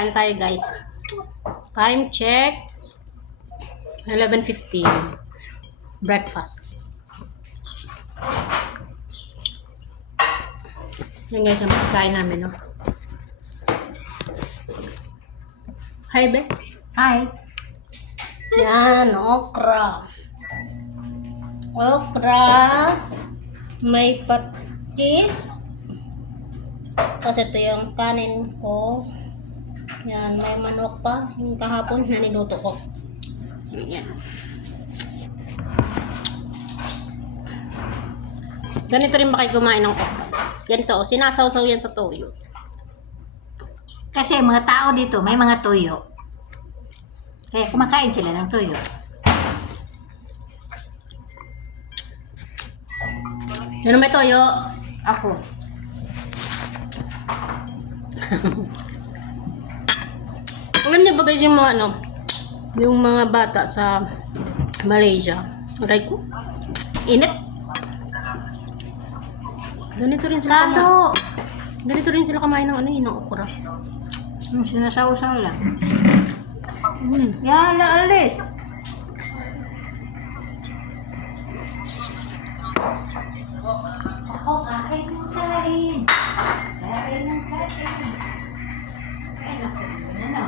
kain tayo guys. Time check. 11:15. Breakfast. Yan guys, ang pagkain namin, no? Hi, be. Hi. Yan, okra. Okra. May patis. Kasi ito yung kanin ko. Yan, may manok pa. Yung kahapon na niluto ko. Yan. Ganito rin ba kayo kumain ng okra? Ganito, sinasawsaw yan sa toyo. Kasi mga tao dito, may mga tuyo. Kaya kumakain sila ng tuyo. Sino may toyo? Ako. Alam niyo ba guys yung mga yung mga bata sa Malaysia, aray ko, init. Ganito rin sila kumain. Lalo. Ganito rin sila kumain ng ng okra. Sinasaw-saw lang. Mm. Yan, naalis. Ako, kain ng kain. Kain ng kain. Ay, naku, ano?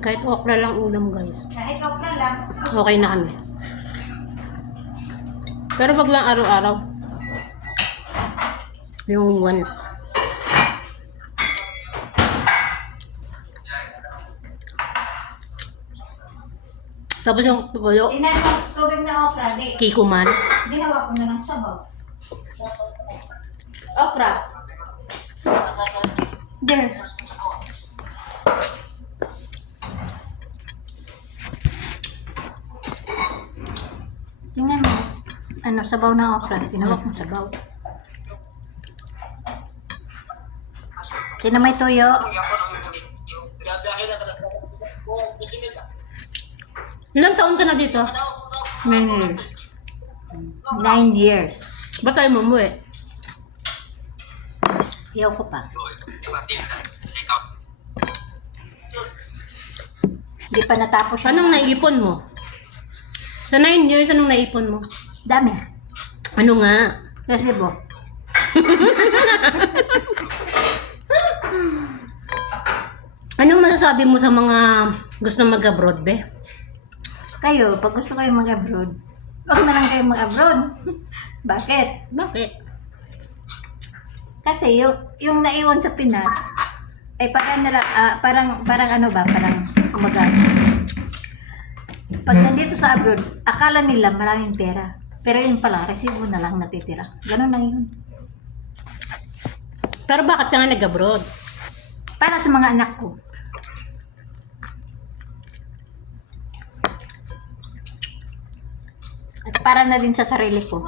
Kahit okra lang ulam guys, Kahit okra lang. okay na kami. Pero wag lang araw-araw. Yung once. Tapos yung tuyo, Tinan mo, tubig na okra, di. kikuman. Ginawa ko na ng sabaw. Okra. There. Tingnan mo. Ano, sabaw na okra. Ginawa kong sabaw. Sino may tuyo? Ilang taon ka na dito? 9 years. 9 years. Ba't tayo mamuwi? Ayaw ko pa. Hindi pa natapos siya. Anong naipon mo? Sa 9 years, anong naipon mo? Dami. Ano nga? Kasi bo. Anong masasabi mo sa mga gusto mag-abroad, be? Kayo, pag gusto kayo mag-abroad, huwag na lang kayo mag-abroad. Bakit? Bakit? Kasi yung naiwan sa Pinas, ay parang parang ano ba, parang kumaga. Pag nandito sa abroad, akala nila maraming pera. Pero yun pala, resibo na lang natitira. Ganun lang yun. Pero bakit ka nga nag-abroad? Para sa mga anak ko. At para na din sa sarili ko.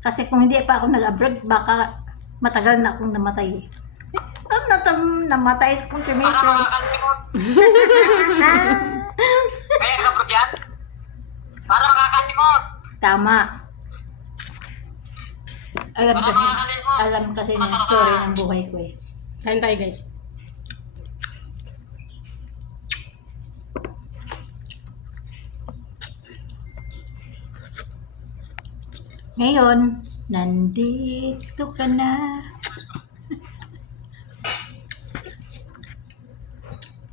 Kasi kung hindi pa ako nag-abroad, baka matagal na akong namatay. Namatay sa consumption. Kaya ka bro yan? Para makakalimot. Tama. Alam kasi ng story ng buhay ko eh. Kain tayo, guys. Ngayon, nandito ka na.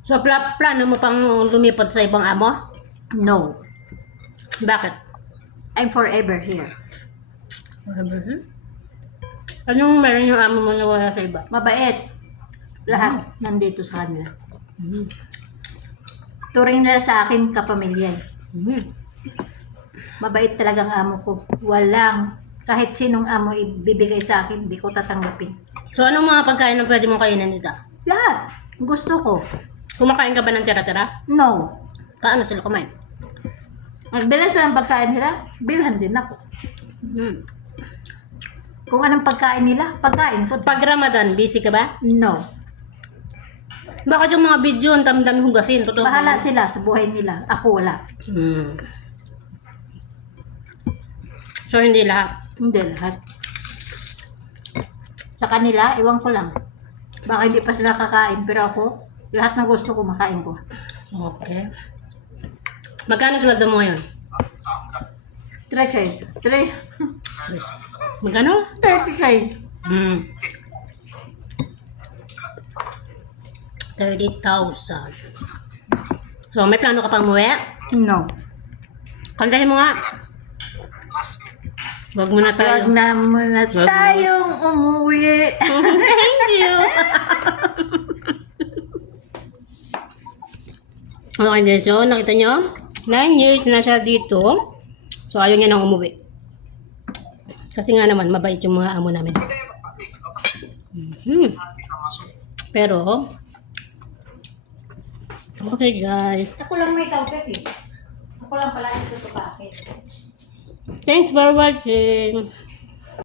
So, plano mo pang lumipat sa ibang amo? No, Bakit? I'm forever here. Anong meron yung amo mo na wala sa iba? Mabait. Lahat nandito sa kanila. Turing nila sa akin kapamilya. Mabait talagang amo ko. Walang, kahit sinong amo ibibigay sa akin, hindi ko tatanggapin. So, anong mga pagkain na pwede mong kainin dito? Lahat. Gusto ko. Kumakain ka ba ng tira-tira? No. Paano sila kumain? Magbilan sila ng pagkain nila, bilhan din ako. Kung anong pagkain nila, pagkain ko. Pag Ramadan, busy ka ba? No. Bakit yung mga video ang dami-dami hugasin? Totoo ba? Bahala sila sa buhay nila. Ako wala. So, hindi lahat. Hindi lahat. Sa kanila, iwan ko lang. Baka hindi pa sila kakain, pero ako, lahat ng gusto ko, makain ko. Okay. Magkano sweldo mo ngayon? 3 Magkano? 36. 30,000. So, may plano ka pang umuwi? No. Kantahin mo nga. Wag muna tayo. Huwag na muna Wag mo. tayong umuwi. Thank you. Okay din. So, nakita nyo? 9 years na siya dito. So, ayaw niya nang umuwi. Kasi nga naman, mabait yung mga amo namin. Pero, okay guys. Ako lang may tawag eh. Ako lang pala ito sa bakit. Thanks for watching.